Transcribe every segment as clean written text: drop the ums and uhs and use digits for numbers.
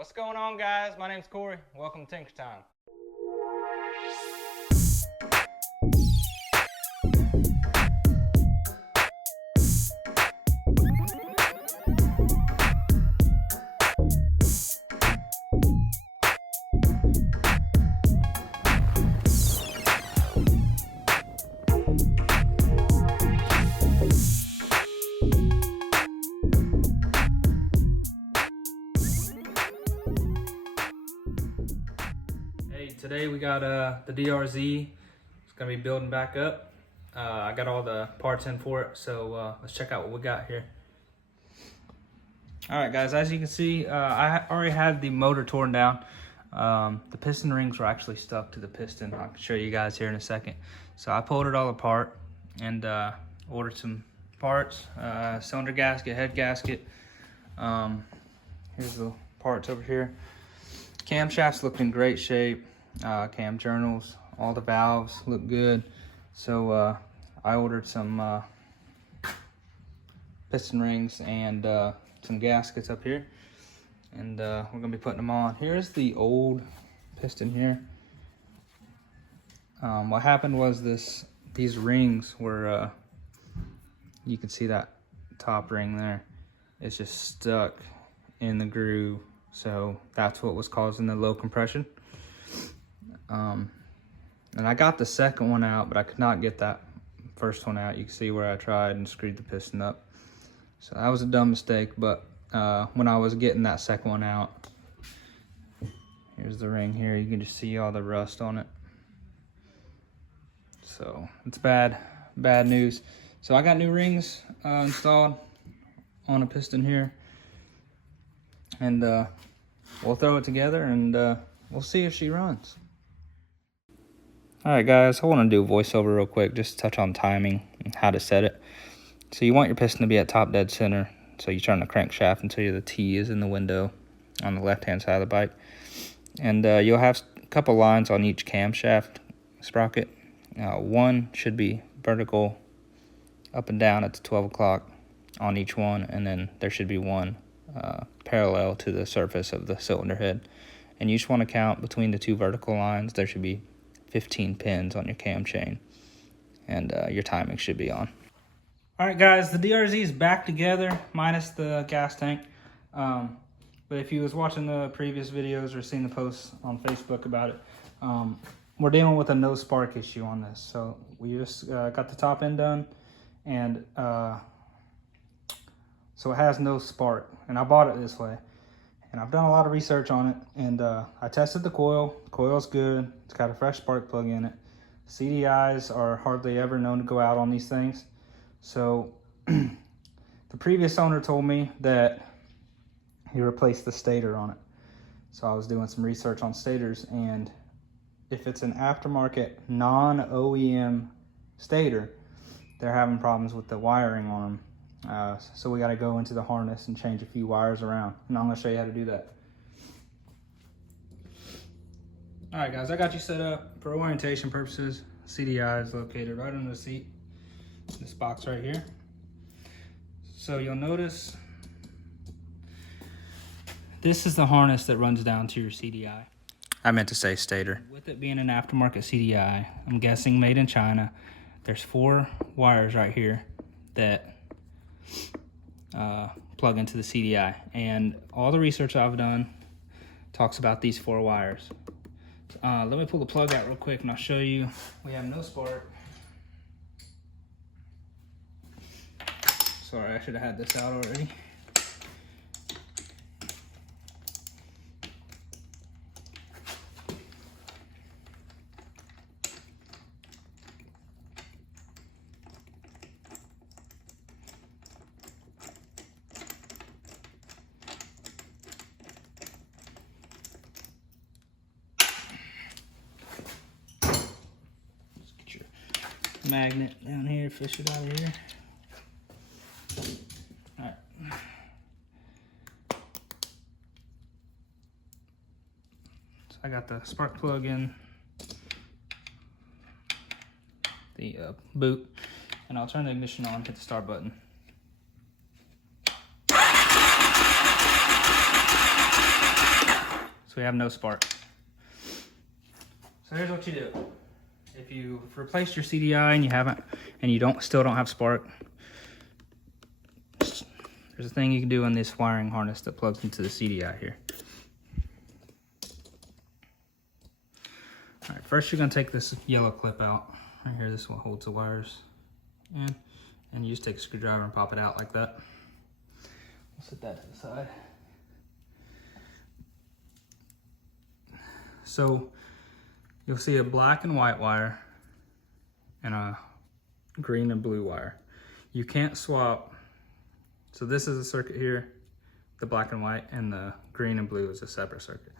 What's going on, guys? My name's Corey. Welcome to Tynka Time. Today we got the DRZ. It's gonna be building back up. I got all the parts in for it, so let's check out what we got here. All right, guys, as you can see, I already had the motor torn down. The piston rings were actually stuck to the piston. I can show you guys here in a second. So I pulled it all apart and ordered some parts, cylinder gasket, head gasket. Here's the parts over here. Camshafts looked in great shape. Cam journals, all the valves look good. So I ordered some piston rings and some gaskets up here, and we're gonna be putting them on. Here's the old piston here. What happened was these rings were you can see that top ring there, it's just stuck in the groove, so that's what was causing the low compression. And I got the second one out, but I could not get that first one out. You can see where I tried and screwed the piston up. So that was a dumb mistake, but when I was getting that second one out, here's the ring here. You can just see all the rust on it. So it's bad news. So I got new rings installed on a piston here, and we'll throw it together and we'll see if she runs. All right, guys, I want to do a voiceover real quick, just to touch on timing and how to set it. So you want your piston to be at top dead center. So you turn the crankshaft until the T is in the window on the left-hand side of the bike. And you'll have a couple lines on each camshaft sprocket. One should be vertical up and down at the 12 o'clock on each one, and then there should be one parallel to the surface of the cylinder head. And you just want to count between the two vertical lines. There should be 15 pins on your cam chain, and your timing should be on. All right, guys, the DRZ is back together minus the gas tank. But if you was watching the previous videos or seen the posts on Facebook about it, we're dealing with a no spark issue on this. So we just got the top end done, and so it has no spark, and I bought it this way. And I've done a lot of research on it, and I tested the coil. The coil's good. It's got a fresh spark plug in it. CDIs are hardly ever known to go out on these things. So the previous owner told me that he replaced the stator on it. So I was doing some research on stators, and if it's an aftermarket non-OEM stator, they're having problems with the wiring on them. So we got to go into the harness and change a few wires around, and I'm going to show you how to do that. All right, guys, I got you set up for orientation purposes. CDI is located right under the seat, this box right here. So you'll notice this is the harness that runs down to your CDI. I meant to say stator. With it being an aftermarket CDI, I'm guessing made in China, there's 4 wires right here that plug into the CDI, and all the research I've done talks about these 4 wires. Let me pull the plug out real quick and I'll show you. We have no spark. Sorry, I should have had this out already. Magnet down here, fish it out of here. All right. So I got the spark plug in the boot, and I'll turn the ignition on, hit the start button. we have no spark. So here's what you do. If you've replaced your CDI and you haven't, and you still don't have spark, there's a thing you can do on this wiring harness that plugs into the CDI here. All right, first you're gonna take this yellow clip out. Right here, this is what holds the wires in. And you just take a screwdriver and pop it out like that. We'll set that to the side. So you'll see a black and white wire and a green and blue wire. You can't swap. So this is a circuit here, the black and white, and the green and blue is a separate circuit.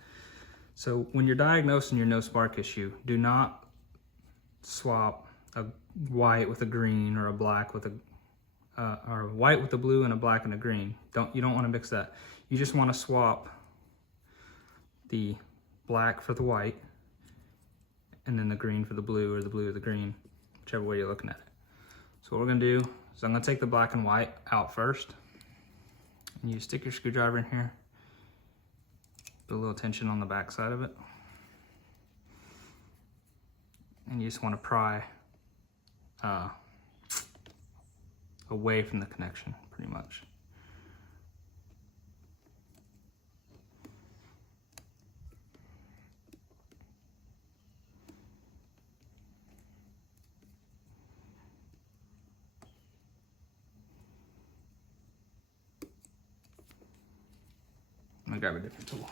So when you're diagnosing your no spark issue, do not swap a white with a green or a black with a or a white with a blue and a black and a green. You don't want to mix that. You just want to swap the black for the white and then the green for the blue or the blue or the green, whichever way you're looking at it. So what we're gonna do is I'm gonna take the black and white out first, and you stick your screwdriver in here, put a little tension on the back side of it, and you just want to pry away from the connection, pretty much. I'm gonna grab a different tool.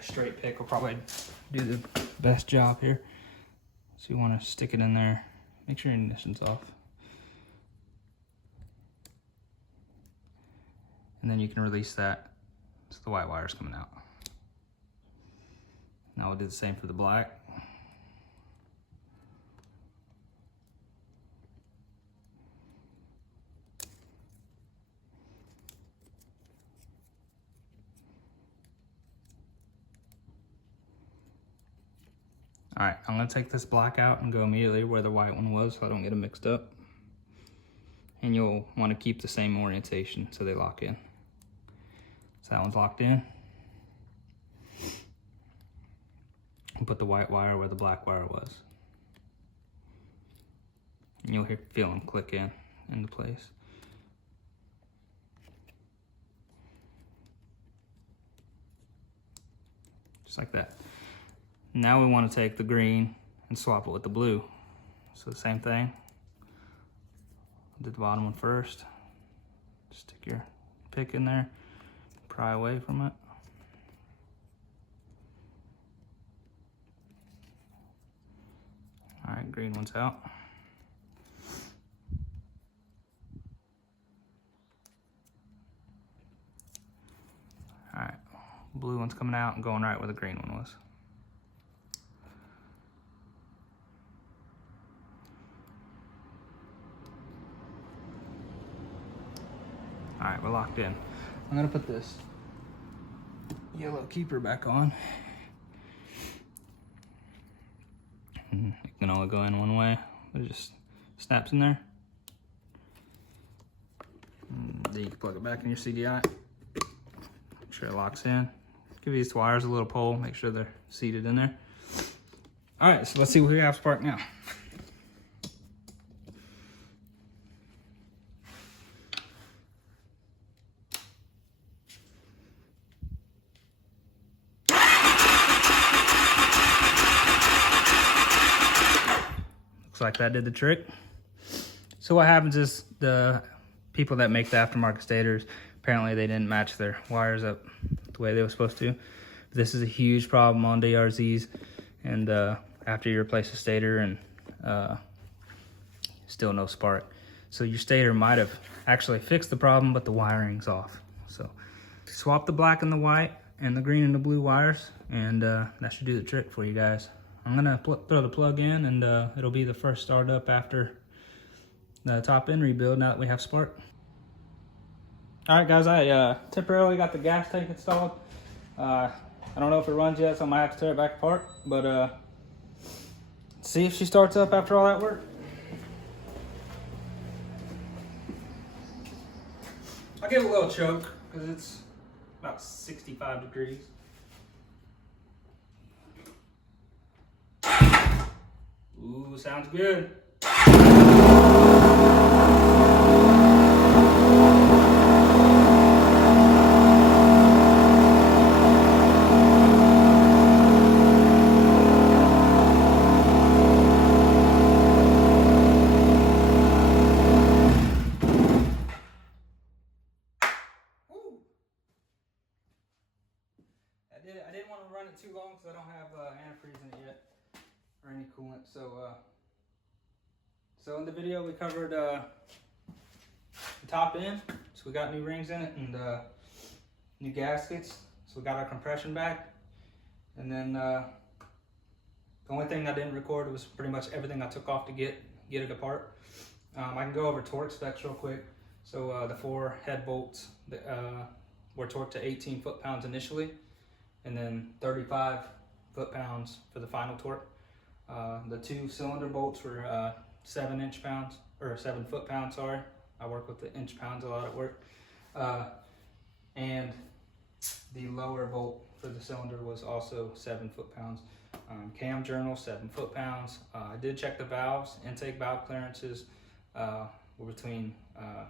Straight pick will probably do the best job here. So you want to stick it in there, make sure your ignition's off, and then you can release that so the white wire's coming out. Now we'll do the same for the black. All right, I'm gonna take this black out and go immediately where the white one was so I don't get them mixed up. And you'll wanna keep the same orientation so they lock in. So that one's locked in. And put the white wire where the black wire was. And you'll feel them click into place. Just like that. Now we want to take the green and swap it with the blue. So the same thing. Do the bottom one first. Stick your pick in there, pry away from it. All right, green one's out. All right, blue one's coming out and going right where the green one was. All right, we're locked in. I'm gonna put this yellow keeper back on. It can only go in one way, but it just snaps in there. And then you can plug it back in your CDI. Make sure it locks in. Give these wires a little pull, make sure they're seated in there. All right, so let's see what we have spark now. Like that did the trick. So what happens is the people that make the aftermarket stators, apparently they didn't match their wires up the way they were supposed to. This is a huge problem on DRZs, and after you replace the stator and still no spark. So your stator might have actually fixed the problem, but the wiring's off. So swap the black and the white and the green and the blue wires, and that should do the trick for you guys. I'm gonna throw the plug in, and it'll be the first startup after the top end rebuild now that we have spark. All right, guys, I temporarily got the gas tank installed. I don't know if it runs yet, so I might have to tear it back apart, but see if she starts up after all that work. I give it a little choke because it's about 65 degrees. Ooh, sounds good. I didn't want to run it too long because I don't have antifreeze in it yet or any coolant. So in the video we covered the top end. So we got new rings in it and new gaskets. So we got our compression back. And then the only thing I didn't record was pretty much everything I took off to get it apart. I can go over torque specs real quick. So the 4 head bolts were torqued to 18 foot-pounds initially, and then 35 foot-pounds for the final torque. The 2 cylinder bolts were 7 inch-pounds, or 7 foot-pounds, sorry. I work with the inch-pounds a lot at work. And the lower bolt for the cylinder was also 7 foot-pounds. Cam journal, 7 foot-pounds. I did check the valves. Intake valve clearances were between, I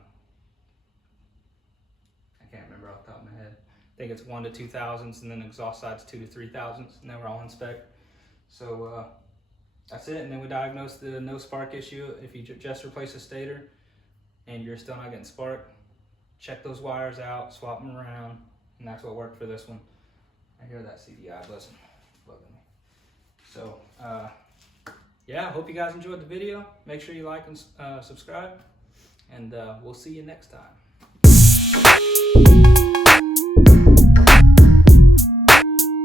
can't remember off the top of my head. I think it's 1 to 2 thousandths, and then exhaust side's 2 to 3 thousandths, and they were all in spec. So that's it. And then we diagnosed the no spark issue. If you just replace a stator and you're still not getting spark, check those wires out, swap them around, and that's what worked for this one. I hear that CDI buzzing, bugging me. So yeah, I hope you guys enjoyed the video. Make sure you like and subscribe, and we'll see you next time.